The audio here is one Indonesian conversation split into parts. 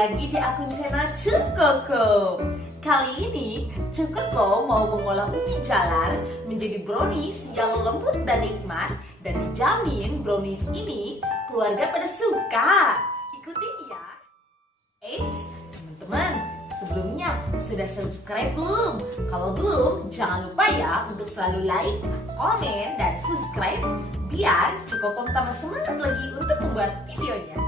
lagi di akun channel Cukoko. Kali ini Cukoko mau mengolah ubi jalar menjadi brownies yang lembut dan nikmat, dan dijamin brownies ini keluarga pada suka. Ikutin ya. Eits, teman-teman, sebelumnya sudah subscribe belum? Kalau belum, jangan lupa ya untuk selalu like, komen, dan subscribe biar Cukoko tambah semangat lagi untuk membuat videonya.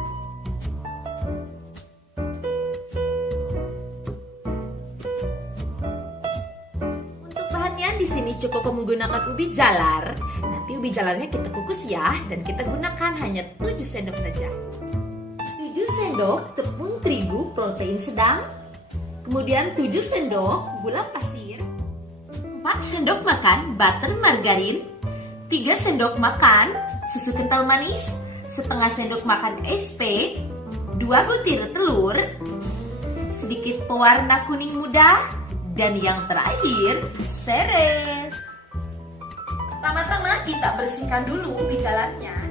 Di sini Cukoko menggunakan ubi jalar. Nanti ubi jalarnya kita kukus ya, dan kita gunakan hanya 7 sendok saja. 7 sendok tepung terigu protein sedang, kemudian 7 sendok gula pasir, 4 sendok makan butter margarin, 3 sendok makan susu kental manis, setengah sendok makan SP, 2 butir telur, sedikit pewarna kuning muda, dan yang terakhir, seres. Pertama-tama kita bersihkan dulu ubi jalarnya.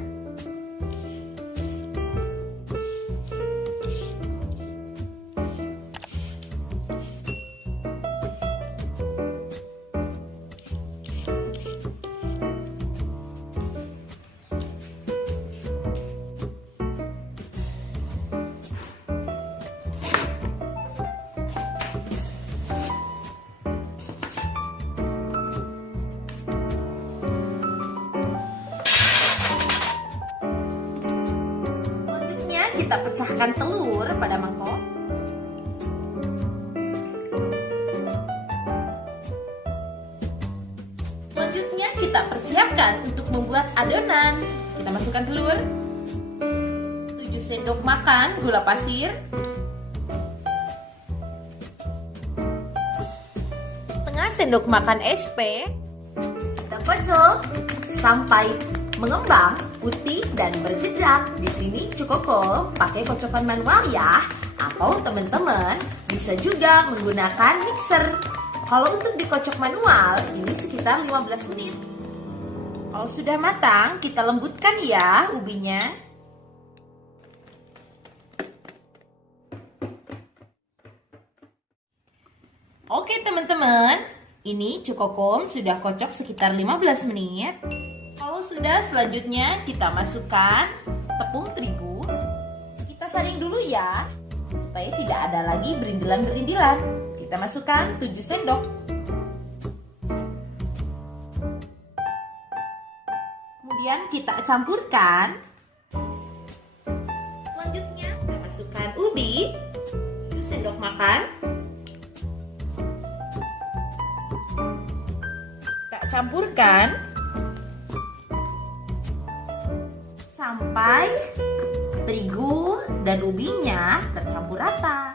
Kita pecahkan telur pada mangkok. Selanjutnya kita persiapkan untuk membuat adonan. Kita masukkan telur, 7 sendok makan gula pasir, setengah sendok makan SP. Kita kocok sampai mengembang, putih, dan berjejak. Di sini Cukoko pakai kocokan manual ya, atau teman-teman bisa juga menggunakan mixer. Kalau untuk dikocok manual, ini sekitar 15 menit. Kalau sudah matang, kita lembutkan ya ubinya. Oke teman-teman, ini Cukoko sudah kocok sekitar 15 menit. Kalau sudah, selanjutnya kita masukkan tepung terigu. Kita saring dulu ya, supaya tidak ada lagi berindilan-berindilan. Kita masukkan 7 sendok. Kemudian kita campurkan. Selanjutnya kita masukkan ubi, 7 sendok makan. Kita campurkan sampai terigu dan ubinya tercampur rata.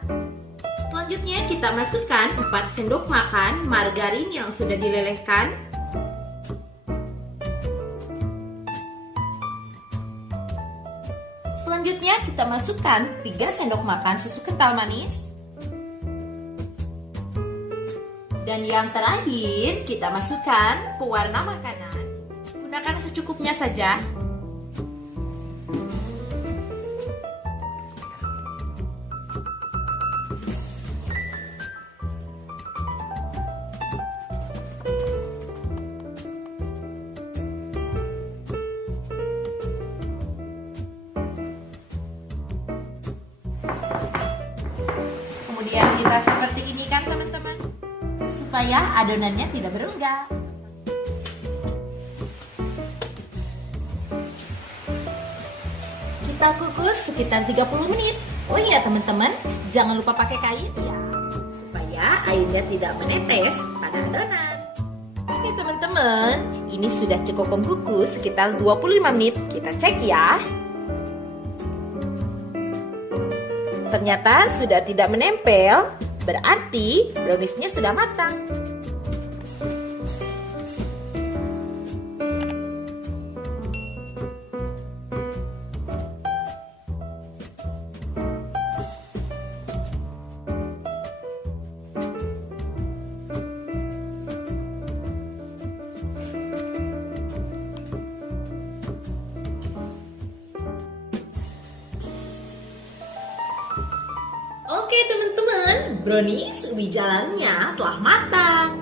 Selanjutnya kita masukkan 4 sendok makan margarin yang sudah dilelehkan. Selanjutnya kita masukkan 3 sendok makan susu kental manis. Dan yang terakhir kita masukkan pewarna makanan. Gunakan secukupnya saja. Kemudian kita seperti ini kan teman-teman, supaya adonannya tidak berunggah. Kita kukus sekitar 30 menit. Oh iya teman-teman, jangan lupa pakai kain ya, supaya airnya tidak menetes pada adonan. Oke teman-teman, ini sudah cukup kukus sekitar 25 menit. Kita cek ya. Ternyata sudah tidak menempel, berarti browniesnya sudah matang. Oke teman-teman, brownies ubi jalarnya telah matang.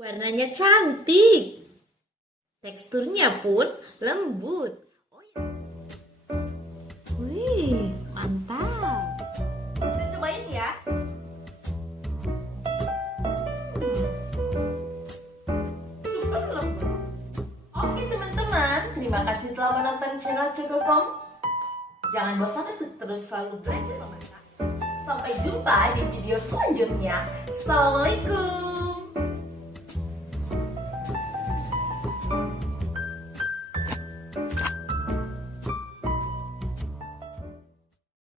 Warnanya cantik. Teksturnya pun lembut. Wih, mantap. Kita cobain ya. Super lembut. Oke teman-teman, terima kasih telah menonton channel Cokokom. Jangan bosan untuk terus selalu belajar memasak. Sampai jumpa di video selanjutnya. Assalamualaikum.